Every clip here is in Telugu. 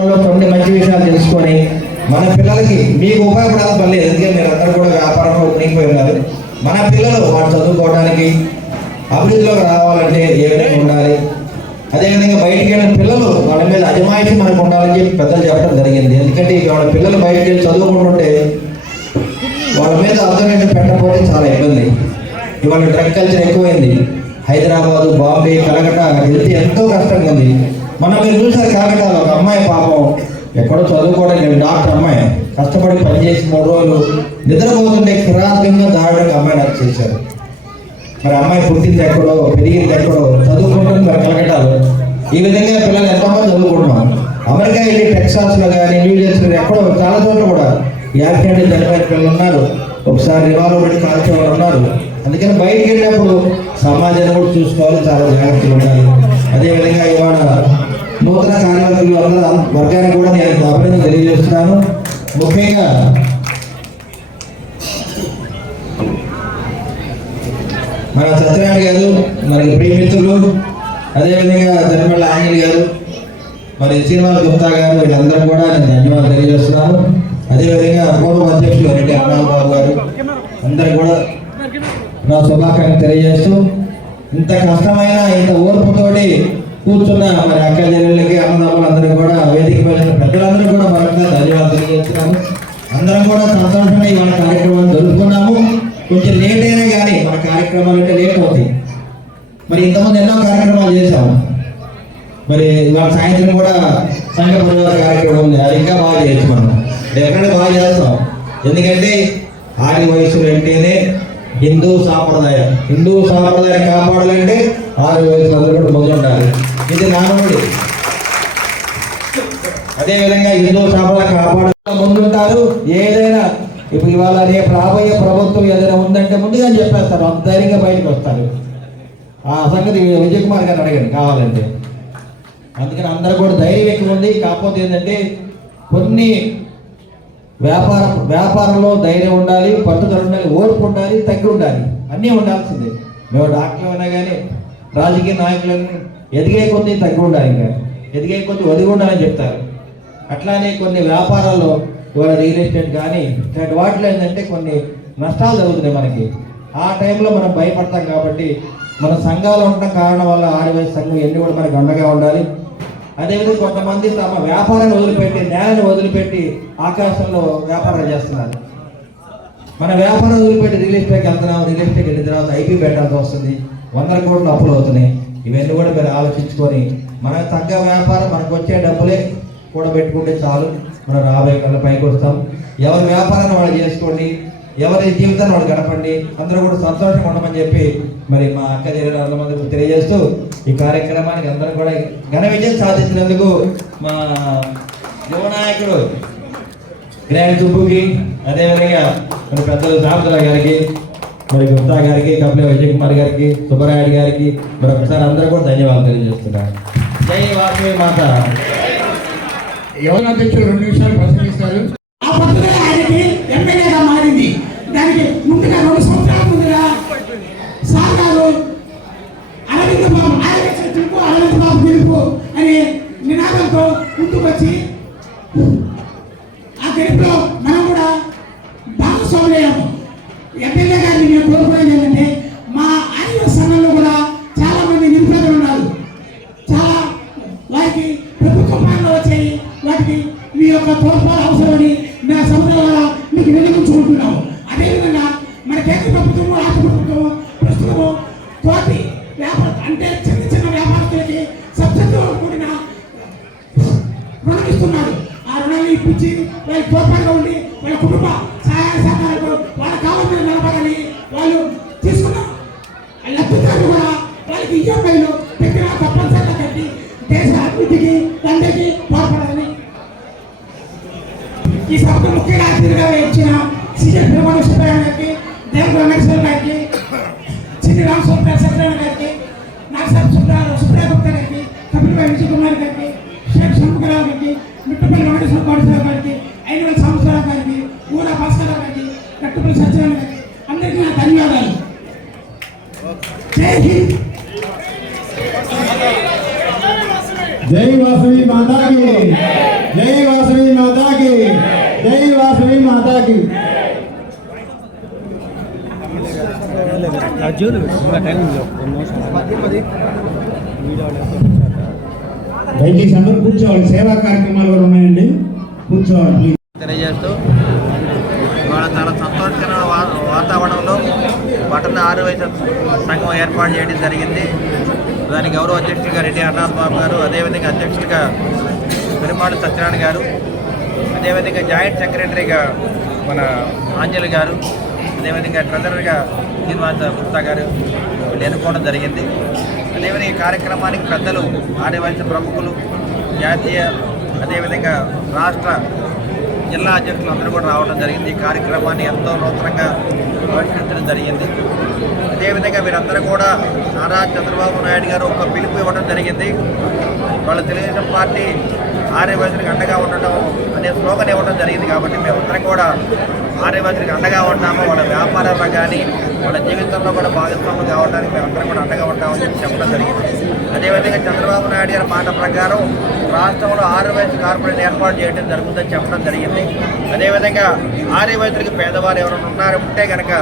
కొన్ని మంచి విషయాలు తెలుసుకొని మన పిల్లలకి మీకు ఉపయోగపడాలి పర్లేదు ఎందుకంటే మీరు అందరూ కూడా వ్యాపారంలో మునిగిపోయి ఉన్నారు. మన పిల్లలు వాడు చదువుకోవడానికి అభివృద్ధిలోకి రావాలంటే ఏ విధంగా ఉండాలి? అదేవిధంగా బయటికి వెళ్ళిన పిల్లలు వాళ్ళ మీద అజమాయిషి మనకు ఉండాలని చెప్పి పెద్దలు చెప్పడం జరిగింది. ఎందుకంటే ఇక వాళ్ళ పిల్లలు బయటికి వెళ్ళి చదువుకుంటుంటే వాళ్ళ మీద అర్థమైన పెట్టకపోతే చాలా ఇబ్బంది. ఇవాళ డ్రగ్ కల్చర్ ఎక్కువైంది. హైదరాబాదు బాంబే కలకట వెళ్తే ఎంతో కష్టంగా ఉంది. మనం మీరు చూసారు కారణాలు ఒక అమ్మాయి పాపం ఎక్కడో చదువుకోవడానికి వెళ్ళి డాక్టర్ అమ్మాయి కష్టపడి పనిచేసి మూడు రోజులు నిద్రపోతుంటే కిరాతకంగా దారుణంగా అమ్మాయిని హత్య చేశారు. మరి అమ్మాయి పుట్టింది ఎక్కడో పెరిగింది ఎక్కడో చదువుకుంటుంది మరి కలగటాలు ఈ విధంగా పిల్లలు ఎంతోమంది చదువుకుంటున్నాం అమెరికా వెళ్ళి టెక్సాస్లో కానీ కానీ న్యూజెర్సీ ఎక్కడో చాలా చోట్ల కూడా యాక్సిడెంట్ చనిపోయిన పిల్లలు ఉన్నారు. ఒకసారి రివాల్వర్ పెట్టి కాల్చే వాళ్ళు ఉన్నారు. అందుకని బయటికి వెళ్ళినప్పుడు సమాజాన్ని కూడా చూసుకోవాలి చాలా జాగ్రత్తలు ఉండాలి. అదేవిధంగా ఇవాళ నూతన కార్యవర్గులు అందరూ వర్గానికి కూడా నేను అభినందన తెలియజేస్తున్నాను. ముఖ్యంగా మన సత్యనారాయణ గారు మనకి ప్రియమిత్రులు అదేవిధంగా తిరుమల ఆంగిల్ గారు మరి శ్రీనివాస గుప్తా గారు వీళ్ళందరూ కూడా నేను ధన్యవాదాలు తెలియజేస్తున్నాను. అదేవిధంగా పూర్వ అధ్యక్షులు రెడ్డి అన్నాబాబు గారు అందరు కూడా నా శుభాకాంక్షలు తెలియజేస్తూ ఇంత కష్టమైన ఇంత కూర్చున్న. మరి అక్క చెల్లెళ్ళకి అన్నదమ్ములు అందరూ కూడా వేదిక పైన పెద్దలందరూ కూడా మరొక ధన్యవాదాలు తెలియజేస్తున్నాము. అందరం కూడా సంతోషంగా ఇవాళ కార్యక్రమాన్ని జరుపుకున్నాము. కొంచెం లేట్ అయినా కానీ మన కార్యక్రమాలు అంటే లేట్ అవుతాయి. మరి ఇంతకుముందు ఎన్నో కార్యక్రమాలు చేశాము. మరి ఇవాళ సాయంత్రం కూడా సంఘ పరివార కార్యక్రమం ఉంది. అది ఇంకా బాగా చేయొచ్చు మనం. డెఫినెట్ బాగా చేస్తాం? ఎందుకంటే ఆది వయసులు అంటేనే హిందూ సాంప్రదాయం. హిందూ సాంప్రదాయం కాపాడాలంటే ఆరు వయసులు అందరూ కూడా ముందు ఉండాలి ఇది నానుడి అదేవిధంగా హిందూ సాంప్రదాయం కాపాడ. ముందుంటారు. ఏదైనా ఇప్పుడు ఇవాళ రేపు రాబోయే ప్రభుత్వం ఏదైనా ఉందంటే ముందుగా చెప్పేస్తారు. అంత ధైర్యంగా బయటకు వస్తారు. ఆ సంగతి విజయ్ కుమార్ గారు అడగండి కావాలంటే. అందుకని అందరూ కూడా ధైర్యం ఎక్కువ ఉంది. కాకపోతే ఏంటంటే కొన్ని వ్యాపార వ్యాపారంలో ధైర్యం ఉండాలి పట్టుదల ఉండాలి ఓర్పు ఉండాలి తగ్గి ఉండాలి. అన్నీ ఉండాల్సిందే. మేము డాక్టర్లు అయినా కానీ రాజకీయ నాయకులన్నీ ఎదిగే కొద్దీ తగ్గి ఉండాలి ఇంకా. ఎదిగే కొద్దీ ఒదిగి ఉండాలని చెప్తారు. అట్లానే కొన్ని వ్యాపారాల్లో ఇవాళ రియల్ ఎస్టేట్ కానీ ఇట్లాంటి వాటిలో ఏంటంటే కొన్ని నష్టాలు జరుగుతున్నాయి మనకి. ఆ టైంలో మనం భయపడతాం కాబట్టి మన సంఘాలు ఉండడం కారణం వల్ల ఆదివాసీ సంఘం ఎన్ని కూడా మనకు అండగా ఉండాలి. అదేవిధంగా కొంతమంది తమ వ్యాపారాన్ని వదిలిపెట్టి నేలను వదిలిపెట్టి ఆకాశంలో వ్యాపారం చేస్తున్నారు. మన వ్యాపారం వదిలిపెట్టి రియల్ ఎస్టేట్కి వెళ్తున్నాం. రియల్ ఎస్టేట్కి వెళ్ళిన తర్వాత ఐపీ పెట్టాల్సి వస్తుంది. వందల కోట్లు అప్పులు అవుతున్నాయి. ఇవన్నీ కూడా మీరు ఆలోచించుకొని మనకు తగ్గ వ్యాపారం మనకు వచ్చే డబ్బులే కూడా పెట్టుకుంటే చాలు. మనం రాబోయే కళ్ళ పైకి వస్తాం. ఎవరి వ్యాపారాన్ని వాళ్ళు చేసుకోండి ఎవరి జీవితాన్ని వాళ్ళు గడపండి అందరూ కూడా సంతోషంగా ఉండమని చెప్పి మరి మా అక్క చెల్లెలు మందికి తెలియజేస్తూ ఈ కార్యక్రమానికి అందరూ కూడా ఘన విజయం సాధించినందుకు మా యువనాయకుడు గ్రాండ్ సుబ్బుకి అదేవిధంగా మన పెద్దలు సాంతల గారికి మరి గుప్తా గారికి కపిల విజయ్ కుమార్ గారికి సుబ్బరాయుడు గారికి మరి ఒకసారి అందరూ కూడా ధన్యవాదాలు తెలియజేస్తున్నారు జై వాసవి మాత. ఎవరు అధ్యక్షులు రెండు నిమిషాలు ప్రసంగిస్తారు. వాళ్ళకి ఉండి వాళ్ళ కుటుంబ జై వాసవి మాతాకి. జై వాసవి మాతాకి. దయచేసి అందరూ కూర్చోవాలి. సేవా కార్యక్రమాలు కూడా ఉన్నాయండి. కూర్చోవాలి ప్లీజ్ తెలియజేస్తూ ఇవాళ చాలా సంతోషకరమైన వాతావరణంలో పట్టణ ఆరోగ్య సంఘం ఏర్పాటు చేయడం జరిగింది. దానికి గౌరవ అధ్యక్షుడిగా రెడ్డి అన్నాథ్ బాబు గారు అదేవిధంగా అధ్యక్షుడిగా పెరుమాళి సత్యనారాయణ గారు అదేవిధంగా జాయింట్ సెక్రటరీగా మన ఆంజలి గారు అదేవిధంగా ట్రెజరర్గా శ్రీనివాస గుప్తా గారు వీళ్ళు ఎన్నుకోవడం జరిగింది. అదేవిధంగా ఈ కార్యక్రమానికి పెద్దలు ఆడవలసిన ప్రముఖులు జాతీయ అదేవిధంగా రాష్ట్ర జిల్లా అధ్యక్షులు అందరూ కూడా రావడం జరిగింది. ఈ కార్యక్రమాన్ని ఎంతో నూతనంగా ఆవిష్కరించడం జరిగింది. అదేవిధంగా వీరందరూ కూడా నారా చంద్రబాబు నాయుడు గారు ఒక పిలుపు ఇవ్వడం జరిగింది. వాళ్ళ తెలుగుదేశం పార్టీ ఆర్యవైద్యులకు అండగా ఉండటం అనే స్లోగన్ ఇవ్వడం జరిగింది కాబట్టి మేమందరం కూడా ఆర్యవైద్యులకు అండగా ఉంటాము వాళ్ళ వ్యాపారాల్లో కానీ వాళ్ళ జీవితంలో కూడా భాగస్వాములు కావడానికి మేమందరం కూడా అండగా ఉంటామని చెప్పడం జరిగింది. అదేవిధంగా చంద్రబాబు నాయుడు గారి మాట ప్రకారం రాష్ట్రంలో ఆరు వయసు ఏర్పాటు చేయడం జరుగుతుందని చెప్పడం జరిగింది. అదేవిధంగా ఆర్య పేదవారు ఎవరైనా ఉన్నారు ఉంటే కనుక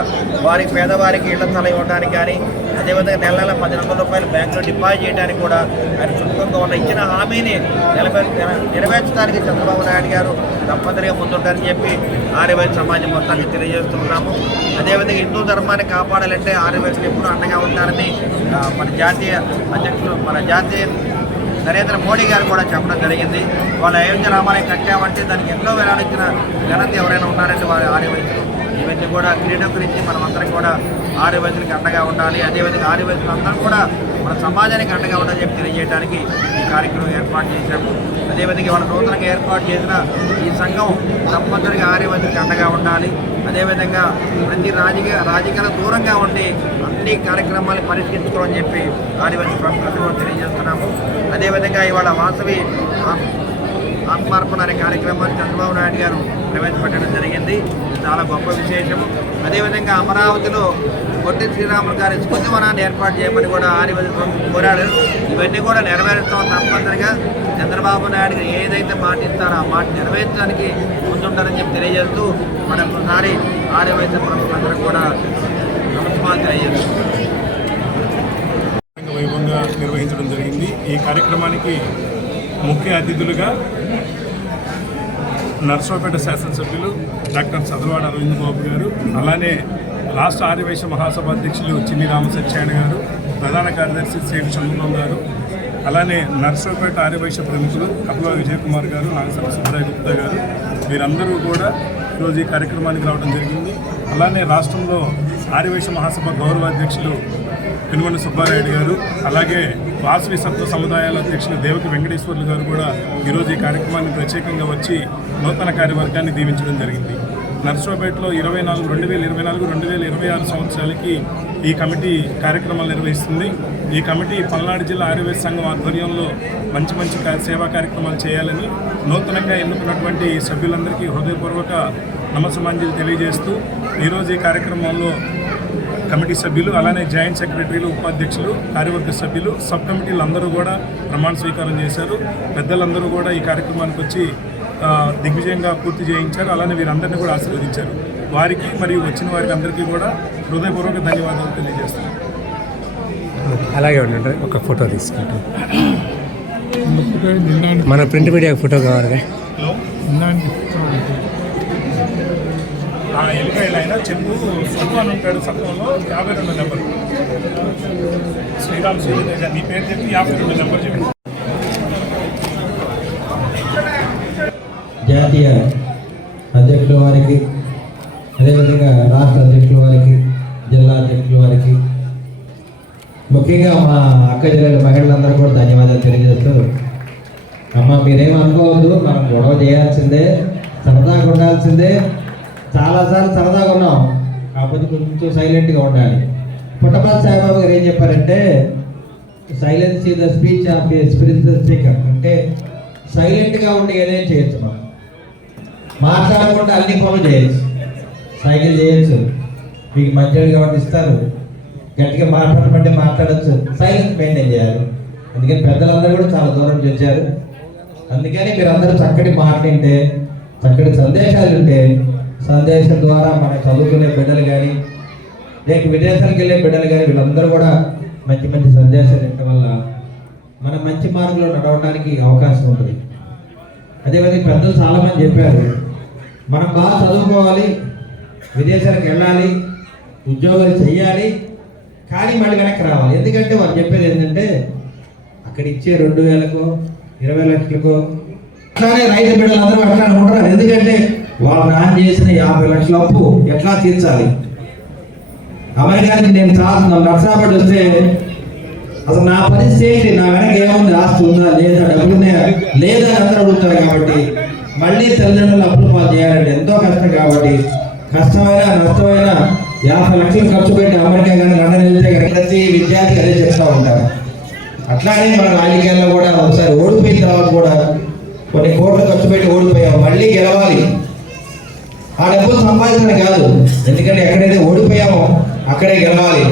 వారికి పేదవారికి ఇళ్ళ స్థలం ఇవ్వడానికి కానీ అదేవిధంగా నెల నెల పది వందల రూపాయలు బ్యాంకులో డిపాజిట్ చేయడానికి కూడా ఆయన సుఖంగా ఉన్న ఇచ్చిన హామీని నిలబె నెరవేర్చడానికి చంద్రబాబు నాయుడు గారు తప్పనిసరిగా ముందుంటారని చెప్పి ఆర్యవైద్య సమాజం మొత్తానికి తెలియజేస్తున్నాము. అదేవిధంగా హిందూ ధర్మాన్ని కాపాడాలంటే ఆర్యవైద్యులు ఎప్పుడూ అండగా ఉంటారని మన జాతీయ అధ్యక్షులు మన జాతీయ నరేంద్ర మోడీ గారు కూడా చెప్పడం జరిగింది. వాళ్ళ అయోధ్య రామాలయం కట్టామంటే దానికి ఎన్నో వేలాలు ఘనత ఎవరైనా ఉన్నారంటే వారి ఆర్యవైద్యులు ఇవన్నీ కూడా క్రీడ గురించి మనం అందరం కూడా ఆర్యవైద్యులకి అండగా ఉండాలి. అదేవిధంగా ఆర్యవైద్యులు అందరం కూడా మన సమాజానికి అండగా ఉందని చెప్పి తెలియజేయడానికి ఈ కార్యక్రమం ఏర్పాటు చేశాము. అదేవిధంగా వాళ్ళ నూతనంగా ఏర్పాటు చేసిన ఈ సంఘం తప్పనిసరిగా ఆర్యవైద్యులకి అండగా ఉండాలి. అదేవిధంగా ప్రతి రాజకీయ రాజకీయాల దూరంగా ఉండి అన్ని కార్యక్రమాలు పరిష్కరించుకోవాలని చెప్పి ఆదివాసీ ప్రభుత్వం తెలియజేస్తున్నాము. అదేవిధంగా ఇవాళ వాసవి ఆత్మార్పణ అనే కార్యక్రమాన్ని చంద్రబాబు నాయుడు గారు ప్రవేశపెట్టడం జరిగింది. చాలా గొప్ప విశేషము. అదేవిధంగా అమరావతిలో పొట్టి శ్రీరాములు గారి స్మృతి వనాన్ని ఏర్పాటు చేయమని కూడా ఆదివాసీ కోరాడు. ఇవన్నీ కూడా నెరవేరుస్తాం తప్పనిసరిగా. చంద్రబాబు నాయుడు గారు ఏదైతే మాట ఇస్తారో ఆ మాట నెరవేర్చడానికి ముందుంటారని చెప్పి తెలియజేస్తూ మరొకసారి ఆదివాసీ ప్రముఖులందరూ కూడా నమస్కారం తెలియజేస్తున్నాం వైభవంగా నిర్వహించడం జరిగింది. ఈ కార్యక్రమానికి ముఖ్య అతిథులుగా నర్సరావుపేట శాసనసభ్యులు డాక్టర్ చదలవాడ అరవింద్ బాబు గారు అలానే రాష్ట్ర ఆదివేశ మహాసభ అధ్యక్షులు చిన్ని రామసత్యాయన గారు ప్రధాన కార్యదర్శి సేటు చంద్రబాబు గారు అలానే నర్సరావుపేట ఆర్యవైశ్య ప్రముఖులు కపిల విజయ్ కుమార్ గారు నాగసర సుబ్బరాయ గుప్తా గారు. వీరందరూ కూడా ఈరోజు ఈ కార్యక్రమానికి రావడం జరిగింది. అలానే రాష్ట్రంలో ఆర్యవైశ్య మహాసభ గౌరవ అధ్యక్షులు పెనుగొండ సుబ్బారాయుడు గారు అలాగే వాసవి సత్వ సముదాయాల అధ్యక్షులు దేవకి వెంకటేశ్వర్లు గారు కూడా ఈరోజు ఈ కార్యక్రమాన్ని ప్రత్యేకంగా వచ్చి నూతన కార్యవర్గాన్ని దీవించడం జరిగింది. నర్సరావుపేటలో ఇరవై నాలుగు రెండు వేల ఇరవై నాలుగు రెండు వేల ఇరవై ఆరు సంవత్సరాలకి ఈ కమిటీ కార్యక్రమాలు నిర్వహిస్తుంది. ఈ కమిటీ పల్నాడు జిల్లా ఆయుర్వేద సంఘం ఆధ్వర్యంలో మంచి మంచి సేవా కార్యక్రమాలు చేయాలని నూతనంగా ఎన్నుకున్నటువంటి సభ్యులందరికీ హృదయపూర్వక నమస్సమాంజలి తెలియజేస్తూ ఈరోజు ఈ కార్యక్రమంలో కమిటీ సభ్యులు అలానే జాయింట్ సెక్రటరీలు ఉపాధ్యక్షులు కార్యవర్గ సభ్యులు సబ్ కమిటీలు అందరూ కూడా ప్రమాణ స్వీకారం చేశారు. పెద్దలందరూ కూడా ఈ కార్యక్రమానికి వచ్చి దిగ్విజయంగా పూర్తి చేయించారు. అలానే వీరందరినీ కూడా ఆశీర్వదించారు. వారికి మరియు వచ్చిన వారికి అందరికీ కూడా హృదయపూర్వక ధన్యవాదాలు తెలియజేస్తున్నాను. అలాగే ఉండండి. ఒక ఫోటో తీసుకుంటాం. మన ప్రింట్ మీడియా ఫోటో కావాలి ఆ చెప్పు సత్వాన్ ఉంటాడు సత్వంలో యాభై రెండు నెంబర్ శ్రీరామ్ సూర్యతేజ నీ పేరు చెప్పి యాభై రెండు నెంబర్ చెప్పు జాతీయ అధ్యక్షుల వారికి అదేవిధంగా రాష్ట్ర అధ్యక్షుల వారికి జిల్లా అధ్యక్షుల వారికి ముఖ్యంగా మా అక్క జిల్లాల మహిళలందరూ కూడా ధన్యవాదాలు తెలియజేస్తూ అమ్మ మీరేం అనుకోవద్దు మనం గొడవ చేయాల్సిందే సరదాగా ఉండాల్సిందే చాలాసార్లు సరదాగా ఉన్నాం కాకపోతే కొంచెం సైలెంట్గా ఉండాలి. పుట్టపర్తి సాయిబాబు గారు ఏం చెప్పారంటే silence is the speech of a spiritual speaker అంటే సైలెంట్గా ఉండి ఏదైనా చేయొచ్చు మనం మాట్లాడకుండా అన్ని పనులు చేయొచ్చు. సైకిల్ చేయొచ్చు. మీకు మంచిగా కాబట్టి ఇస్తారు. గట్టిగా మాట్లాడమంటే మాట్లాడచ్చు. సైలెన్స్ మెయింటైన్ చేయాలి. అందుకని పెద్దలందరూ కూడా చాలా దూరం నుంచి వచ్చారు అందుకని మీరు అందరూ చక్కటి మాట వింటే చక్కటి సందేశాలు ఉంటే సందేశం ద్వారా మన చదువుకునే బిడ్డలు కానీ లేక విదేశాలకు వెళ్ళే బిడ్డలు కానీ వీళ్ళందరూ కూడా మంచి మంచి సందేశాలు వినడం వల్ల మనం మంచి మార్గంలో నడవడానికి అవకాశం ఉంటుంది. అదేవిధంగా పెద్దలు చాలామంది చెప్పారు మనం బాగా చదువుకోవాలి విదేశాలకు వెళ్ళాలి ఉద్యోగాలు చేయాలి కానీ మళ్ళీ వెనక్కి రావాలి. ఎందుకంటే వాళ్ళు చెప్పేది ఏంటంటే అక్కడ ఇచ్చే రెండు వేలకు ఇరవై లక్షలకు అట్లానే రైతు బిడ్డలు అందరూ అట్లా అనుకుంటున్నారు ఎందుకంటే వాళ్ళు నాన్ చేసిన యాభై లక్షల అప్పు ఎట్లా తీర్చాలి? అమెరికాకి నేను చాలా నర్సాపడి వస్తే అసలు నా పరిస్థితి ఏంటి? నా వెనక ఏముంది? ఆస్తి ఉందా? లేదా? డబ్బులు ఉన్నాయా? లేదా అందరూ అడుగుతారు కాబట్టి మళ్ళీ తల్లిదండ్రులు అప్పులు పాలు చేయాలంటే ఎంతో కష్టం కాబట్టి కష్టమైన నష్టమైన యాభై లక్షలు ఖర్చు పెట్టి అమెరికా కానీ లండన్ వెళ్తే ప్రతి విద్యార్థి అదే చెప్తా ఉంటారు. అట్లానే మన రాజకీయాల్లో కూడా ఒకసారి ఓడిపోయిన తర్వాత కూడా కొన్ని కోట్లు ఖర్చు పెట్టి ఓడిపోయాం. మళ్ళీ గెలవాలి. ఆ డబ్బులు సంపాదించడం కాదు. ఎందుకంటే ఎక్కడైతే ఓడిపోయామో అక్కడే గెలవాలి.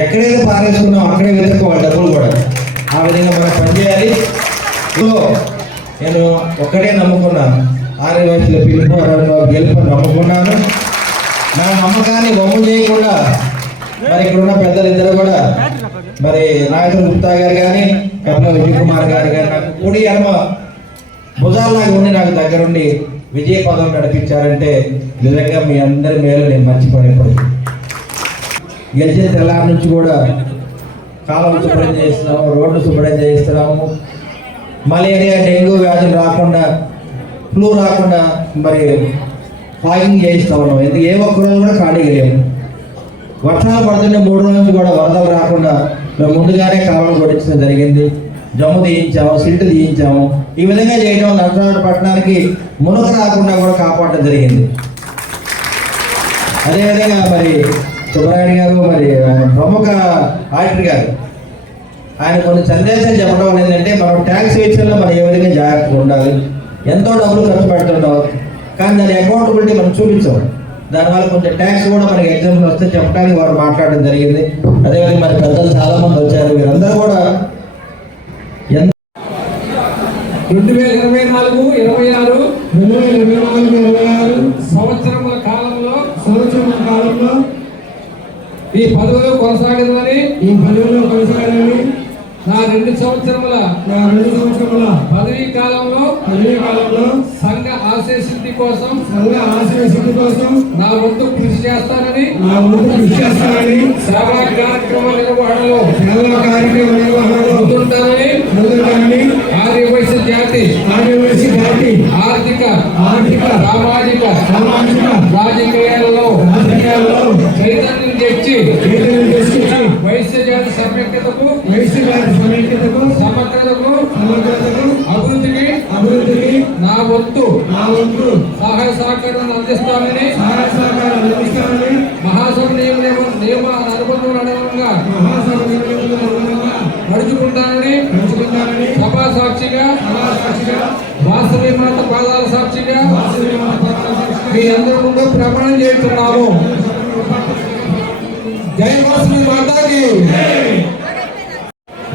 ఎక్కడైతే పారేసుకున్నామో అక్కడే వెతుక్కోవాలి డబ్బులు కూడా. ఆ విధంగా మనం పనిచేయాలి. నేను ఒక్కటే నమ్ముకున్నాను. ఆరు వయసులో పిలుపు గెలుపు నమ్ముకున్నాను. నా నమ్మకాన్ని బొమ్మ చేయకుండా మరి ఇక్కడ ఉన్న పెద్దలు కూడా మరి నాగేశ్వర గుప్తా గారు కానీ కపిల విజయ్ కుమార్ గారు కానీ నాకు కుడి ఎడమ భుజాలు ఉండి నాకు దగ్గరుండి విజయ పదం నడిపించారంటే నిజంగా మీ అందరి మేలు నేను మర్చిపోయినప్పుడు గెలిచిన తెల్లారి నుంచి కూడా కాలం శుభ్రం చేస్తున్నాము రోడ్డు శుభ్రం చేస్తున్నాము మలేరియా డెంగ్యూ వ్యాధులు రాకుండా ఫ్లూ రాకుండా మరి ఫాగింగ్ చేయిస్తూ ఉన్నాం. ఎందుకు? ఏ ఒక్క రోజు కూడా ఖాళీగా లేము. వర్షాలు పడుతున్న మూడు రోజుల నుంచి కూడా వరదలు రాకుండా మేము ముందుగానే కాలువలు కొట్టించడం జరిగింది. జమ్ము తీయించాము సిల్ట్ తీయించాము. ఈ విధంగా చేయడం వల్ల పట్టణానికి మునక రాకుండా కూడా కాపాడడం జరిగింది. అదేవిధంగా మరి సుబ్రాయణ గారు మరి ప్రముఖ ఆడిటర్ గారు ఆయన కొన్ని సందేశాలు చెప్పడం అనేది ఏంటంటే మనం ట్యాక్స్ విషయంలో మనం ఏ విధంగా జాగ్రత్తగా ఉండాలి? ఎంతో డబ్బులు ఖర్చు పెడుతుంటాం. కానీ దాని అకౌంటబిలిటీ మనం చూపించాం దానివల్ల కొంచెం ట్యాక్స్ కూడా మనకి ఎగ్జామ్స్ వస్తే చెప్పడానికి వారు మాట్లాడడం జరిగింది. అదేవిధంగా మరి పెద్దలు చాలా మంది వచ్చారు. వీరందరూ కూడా ఎంత రెండు వేల ఇరవై నాలుగు ఇరవై ఆరు రెండు వేల ఇరవై నాలుగు ఇరవై ఆరు సంవత్సరముల కాలంలో సంవత్సరముల కాలంలో ఈ పదవిలో కొనసాగిందని ఈ పదవిలో కొనసాగాలని నా రెండు సంవత్సరముల నా రెండు సంవత్సరముల పదవీ కాలంలో పదవీ కాలంలో సంఘ ఆశయ సిద్ధి కోసం సంఘ ఆశయ సిద్ధి కోసం నా వంతు కృషి చేస్తానని నా ముందు కృషి చేస్తానని సేవా సమైక్యతకు సమగ్రతకు సమగ్రతకు అభివృద్ధికి అభివృద్ధికి నా వంతు నా వంతు సహాయ సహకారాన్ని అందిస్తానని సహాయ సహకారాలు అందిస్తానని మహాసభ నియమ నియమ- అనుబంధం అనుగుణంగా మహాసభ నడుచుకుంటానని పెంచుకుంటానని సభా సాక్షిగా సభా సాక్షిగా వాసవి మాత పాదాల సాక్షిగా వాసవి మాత పాదాల సాక్షిగా మీ అందరి ముందు ప్రమాణం చేస్తున్నాము. జై వాసవి మాతాకి.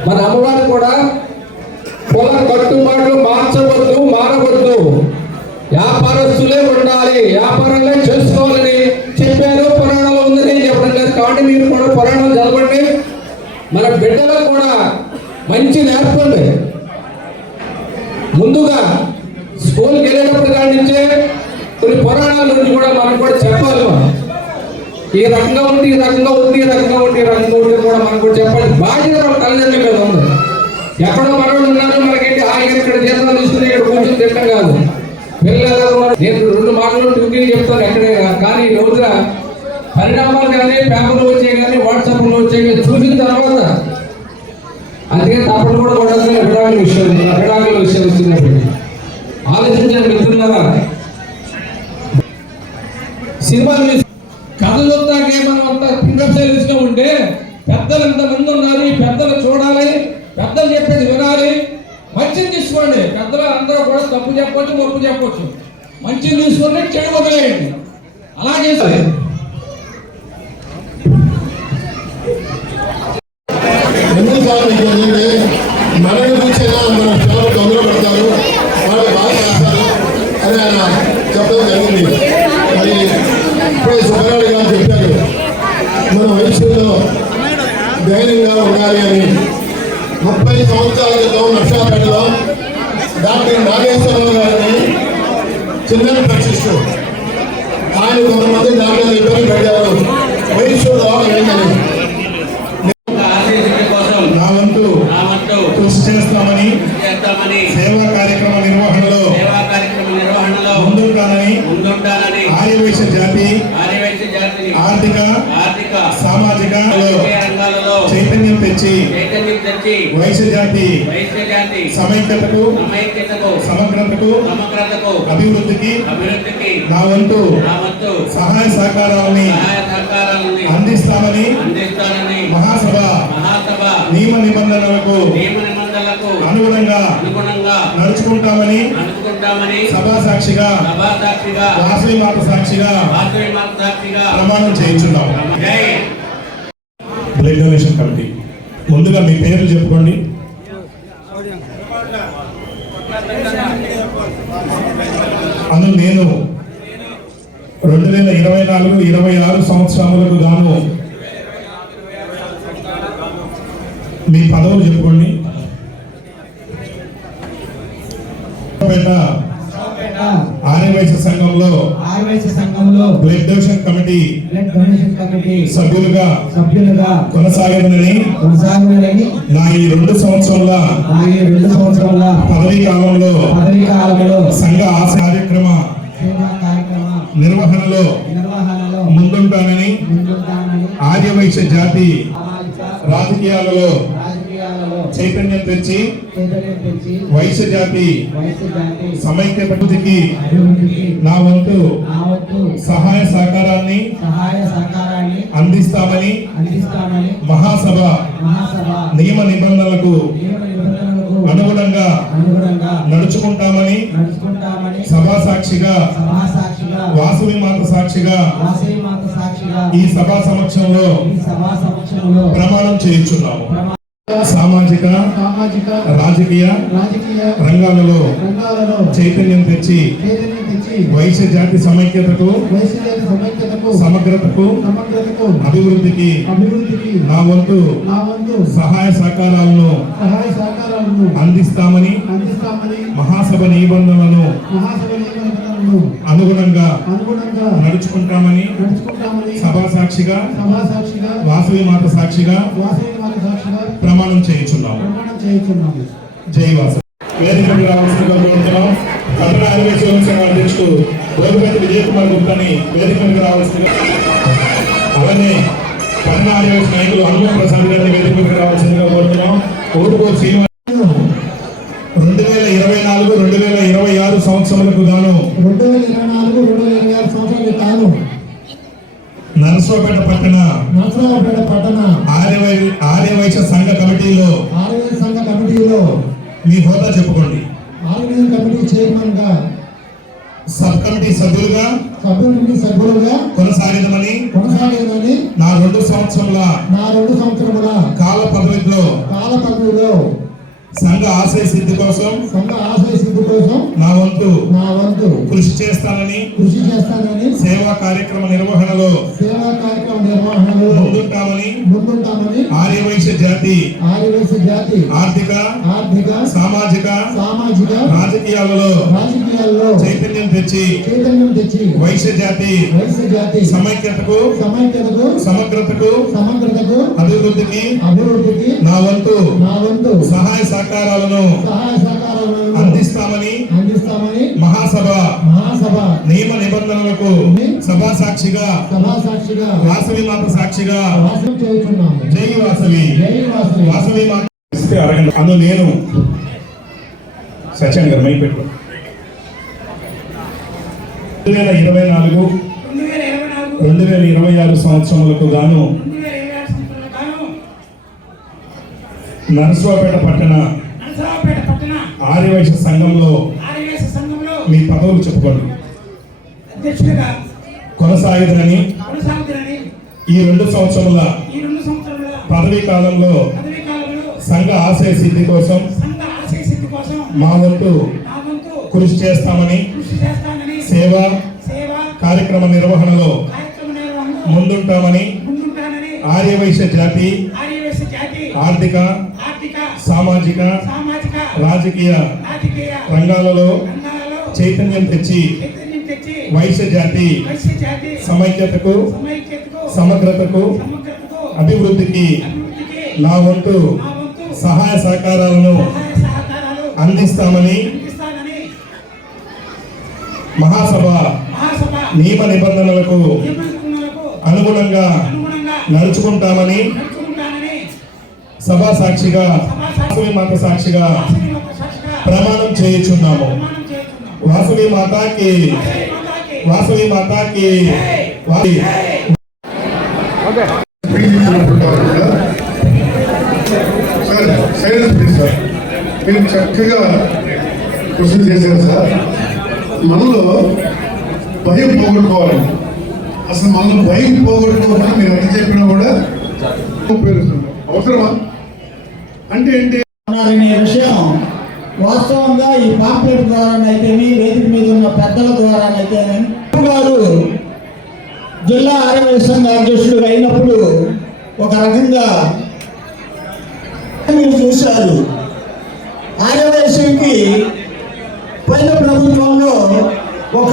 మన అమ్మవారు కూడా పొల కట్టుబాట్లు మార్చవద్దు మారవద్దు. వ్యాపారస్తులే ఉండాలి వ్యాపారంగా చేసుకోవాలని చెప్పారు పురాణంలో ఉందని చెప్పడం లేదు. కాబట్టి మీరు కూడా పురాణం చదవండి. మన బిడ్డలకు కూడా మంచి నేర్పండి. ముందుగా స్కూల్కి వెళ్ళేటప్పుడు కానించే కొన్ని పురాణాల గురించి కూడా మనం కూడా చెప్పాలి మనం. ఈ రకంగా ఉంది ఈ రకంగా ఉంది ఈ రకంగా ఉంది ఈ రకంగా ఉంది కూడా మనకు చెప్పండి బాధ్యత తల్లిదండ్రుల మీద ఉంది. ఎక్కడో మనోళ్ళు ఉన్నారు మనకేంటి ఆయన ఇక్కడ జీతం తీసుకుని ఇక్కడ కొంచెం తిట్టం కాదు. పిల్లలు నేను రెండు మాటలు డ్యూటీ చెప్తాను ఎక్కడే కానీ ఈ రోజున పరిణామాలు కానీ పేపర్లు వచ్చాయి కానీ వాట్సాప్లో వచ్చాయి కానీ చూసిన తర్వాత అందుకే తప్పని కూడా కొడాలి విడాకుల విషయం విడాకుల విషయం వచ్చినప్పటికీ ఆలోచించిన మిత్రులారా. సినిమాలు పింగప్గా ఉంటే పెద్దలు ఇంతమంది ఉన్నారు? ఈ పెద్దలు చూడాలి పెద్దలు చెప్పేది వినాలి. మంచిని తీసుకోండి. పెద్దలు అందరూ కూడా తప్పు చెప్పొచ్చు మొప్పు చెప్పొచ్చు. మంచిని తీసుకోండి చెడు వదిలేయండి. అలా చేస్తే ఎన్నిసార్లు ఏంటంటే మనల్ని చూసేలా మన పిల్లలు తొందర పడతారు అని ఆయన చెప్పడం జరిగింది. ధైర్యంగా ఉండాలి అని ముప్పై సంవత్సరాల క్రితం నక్షాపేటలో డాక్టర్ నాగేశ్వరరావు గారిని చిన్న ప్రశ్నిస్తూ ఆయన కొంతమంది డాక్టర్లు ఇబ్బంది పెట్టారు వయసు రోగం ఏంటని ఆశీస్సుల కోసం నా వంతు నా వంతు కృషి చేస్తామని చేస్తామని సేవా కార్యక్రమ నిర్వహణలో సేవా కార్యక్రమ నిర్వహణలో ముందుంటానని ముందుంటానని ఆర్యవైశ్య జాతి ఆర్యవైశ్య జాతిని ఆర్థిక ఆర్థిక సామాజిక రాజకీయ రంగాలలో చైతన్యం తెచ్చి వైశ్య జాతి సమైక్యతకు సమగ్రతకు అభివృద్ధికి అభివృద్ధికి నా వంతు సహాయ సహకారాలని అందిస్తామని మహాసభ మహాసభ నియమ నిబంధనలకు అనుగుణంగా అనుగుణంగా నడుచుకుంటామని అనుకుంటామని సభా సాక్షిగా వాసవి మాత సాక్షిగా ప్రమాణం చేయించున్నాం. జై బ్లడ్ డొనేషన్ కమిటీ ముందుగా మీ పేర్లు చెప్పుకోండి. అందులో నేను రెండు వేల ఇరవై నాలుగు ఇరవై ఆరు సంవత్సరములకు గాను మీ పదవులు చెప్పుకోండి. ఆర్యవైశ్య సంఘంలో ఆర్వైశ్య సంఘంలో blood donation committee blood donation committee సభ్యులుగా సభ్యులుగా కొనసాగదని కొనసాగులని నా ఈ రెండు సంవత్సరాల నా ఈ రెండు సంవత్సరాల పదవీ కాలంలో పదవీ కాలంలో సంఘ ఆశ కార్యక్రమ నిర్వహణలో నిర్వహణలో ముందుంటానని ముందుంటానని ఆర్యవైశ్య జాతి రాజకీయాలలో చైతన్యం తెచ్చి వయసు జాతి సమైక్య అభివృద్ధికి నా వంతు సహాయ సహకారాన్ని సహాయ సహకారాన్ని అందిస్తామని అందిస్తామని మహాసభ మహాసభ నియమ నిబంధనలకు అనుగుణంగా అనుగుణంగా నడుచుకుంటామని నడుచుకుంటామని సభా సాక్షిగా సభా సాక్షిగా వాసవి మాత సాక్షిగా వాసవి మాత సాక్షిగా ఈ సభా సమక్షంలో ఈ సభా సమక్షంలో ప్రమాణం చేయించున్నాము. సామాజిక సామాజిక రాజకీయ రాజకీయ రంగాలలో రంగాలలో చైతన్యం తెచ్చి చైతన్యం తెచ్చి వైశ్య జాతి సమైక్యతకు వైశ్య సమైక్యతకు సమగ్రతకు సమగ్రతకు అభివృద్ధికి అభివృద్ధికి నా వంతు నా వంతు సహాయ సహకారాలను సహాయ సహకారాలను అందిస్తామని అందిస్తామని మహాసభ నిబంధనలను మహాసభ నిబంధనలను అనుగుణంగా అనుగుణంగా నడుచుకుంటామని నడుచుకుంటామని సభా సాక్షిగా సభా సాక్షిగా వాసవి మాత సాక్షిగా వాసవి మాత సాక్షిగా ప్రమాణం చేయించున్నాము. ప్రమాణం చేయించున్నాము. జై వాసవి. వేదికకు రావాల్సిందిగా కోరుతున్నాం పట్టణ ఆదివాసీ సంఘ అధ్యక్షుడు గోపిపతి విజయ్ కుమార్ గుప్తాని వేదికకు రావాల్సిందిగా అలానే పట్టణ ఆదివాసీ నాయకులు హనుమ ప్రసాద్ గారిని వేదికకు రావాల్సిందిగా కోరుతున్నాం. శ్రీనివాస్ రెండు వేల ఇరవై నాలుగు రెండు వేల ఇరవై ఆరు సంవత్సరాలకు గాను రెండు వేల ఇరవై నాలుగు రెండు వేల ఇరవై ఆరు సంవత్సరాల కాలం నరసరావుపేట పట్టణ నరసరావుపేట పట్టణ ఆర్యవై ఆర్యవైశ్య సంఘ కమిటీలో ఆర్వైఎస్ సంఘ కమిటీలో మీ హోదా చెప్పుకోండి. ఆర్వైఎస్ కమిటీ చైర్మన్గా సబ్ కమిటీ సభ్యులుగా సభ్యునికి సభ్యులుగా కొనసాగినమని కొనసాగేదని నా రెండు సంవత్సరముల నా రెండు సంవత్సరముల కాల పరిమితిలో కాల పరిధిలో సంఘ ఆశయ సిద్ధి కోసం సంఘ ఆశయ సిద్ధి కోసం నా వంతు నా వంతు కృషి చేస్తానని కృషి చేస్తానని సేవా కార్యక్రమ నిర్వహణలో సేవా కార్యక్రమ నిర్వహణలో ముందుంటామని ముందుంటామని ఆర్యవైశ్య జాతి ఆదివాసీ జాతి ఆర్థిక ఆర్థిక సామాజిక సామాజిక రాజకీయాలలో రాజకీయాల్లో చైతన్యం తెచ్చి చైతన్యం తెచ్చి వైశ్య జాతి వైశ్య జాతి సమైక్యతకు సమైక్యతకు సమగ్రతకు సమగ్రతకు అభివృద్ధికి అభివృద్ధికి నా వంతు నా వంతు సహాయ సహకారాలను అందిస్తామని అందిస్తామని మహాసభ మహాసభ నియమ నిబంధనలకు సభా సాక్షిగా సభా సాక్షిగా వాసవి మాత సాక్షిగా జై వాసవి. జై వాసవి. వాసవి మాత అను నేను సత్యాన్ గారు మైక్ పెట్టు రెండు వేల ఇరవై నాలుగు రెండు వేల ఇరవై ఆరు సంవత్సరములకు గాను రెండు వేల ఇరవై ఆరు సంవత్సరాల కాలం నరసరావుపేట పట్టణ నరసరావుపేట పట్టణ ఆర్యవైశ్య సంఘంలో మీ పదవులు చెప్పుకోండి. అధ్యక్షుడిగా కొనసాగిదని కొనసాగుతున్నని ఈ రెండు సంవత్సరముల ఈ రెండు సంవత్సరాల పదవీ కాలంలో పదవీ కాలంలో సంఘ ఆశయ సిద్ధి కోసం సంఘ ఆశయ సిద్ధి కోసం మా వంతు కృషి చేస్తామని కృషి సేవ సేవ కార్యక్రమ నిర్వహణలో కార్యక్రమ నిర్వహణలో ముందుంటామని ఆర్యవైశ్య జాతి ఆర్థిక సామాజిక రాజకీయ రంగాలలో చైతన్యం తెచ్చి వైశ్య జాతి సమైక్యతకు సమగ్రతకు అభివృద్ధికి నా వంతు సహాయ సహకారాలను అందిస్తామని మహాసభ నియమ నిబంధనలకు అనుగుణంగా నడుచుకుంటామని సభా సాక్షిగా వాసవి మాత సాక్షిగా ప్రమాణం చేయించున్నాము. వాసుని మాతాకి వాసుని మాతాకి మీరు చక్కగా కృషి చేశారు సార్ మనలో భయం పోగొట్టుకోవాలి. అసలు మనలో భయం పోగొట్టుకోవాలని మీరు ఎంత చెప్పినా కూడా అవసరమా? అంటే ఏంటి? ఉన్నారనే విషయం వాస్తవంగా ఈ పాంప్లెట్ ద్వారానైతేమి వేదిక మీద ఉన్న పెద్దల ద్వారానైతేనేమి గారు జిల్లా ఆరోగ్య సంఘ అధ్యక్షుడు అయినప్పుడు ఒక రకంగా మీరు చూశారు. ఆర్యవైశ్యంకి పైన ప్రభుత్వంలో ఒక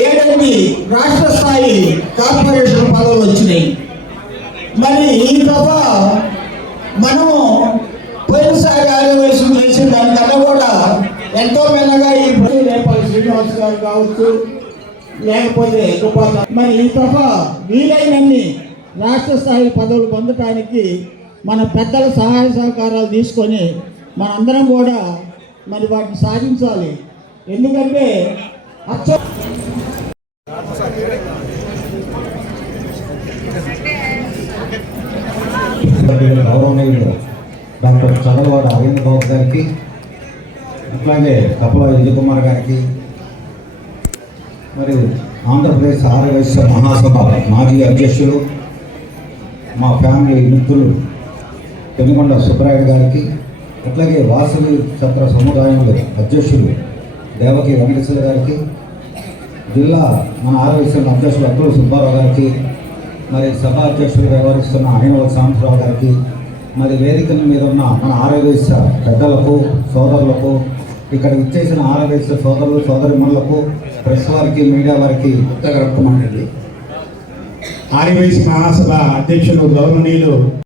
ఏడెనిమిది రాష్ట్ర స్థాయి కార్పొరేషన్ పదవులు వచ్చినాయి మరి ఈ దఫ మనం పోయినసారి ఆర్యవైశ్యం చేసిన దానికన్నా కూడా ఎంతో మెల్లగా ఈ రేపల్లి శ్రీనివాస్ కావచ్చు లేకపోతే గోపాల్ మరి ఈ దఫ వీలైనన్ని రాష్ట్ర స్థాయి పదవులు పొందటానికి మన పెద్దల సహాయ సహకారాలు తీసుకొని మనందరం కూడా మరి వాటిని సాధించాలి. ఎందుకంటే అచ్చ సభ్యులు డాక్టర్ చదలవాడ అరవింద్ బాబు గారికి అట్లాగే కపల విజయ్ కుమార్ గారికి మరి ఆంధ్రప్రదేశ్ ఆర్యవైశ్య మహాసభ మాజీ అధ్యక్షులు మా ఫ్యామిలీ మిత్రులు పెనుకొండ సుబ్బరాయుడు గారికి అట్లాగే వాసవి ఛత్ర సముదాయంలో అధ్యక్షులు దేవకి వెంకటేశ్వర గారికి జిల్లా మన ఆరోగ్య అధ్యక్షులు అతుల సుబ్బారావు గారికి మరి సభ అధ్యక్షులు వ్యవహరిస్తున్న అయినవ సాంబరావు గారికి మరి వేదికల మీద ఉన్న మన ఆరోగ్య పెద్దలకు సోదరులకు ఇక్కడ ఇచ్చేసిన ఆరవేశ సోదరులు సోదరిమణులకు ప్రెస్ వారికి మీడియా వారికి రక్తమండి ఆర్యవైశ్య మహాసభ అధ్యక్షులు గౌరవనీయులు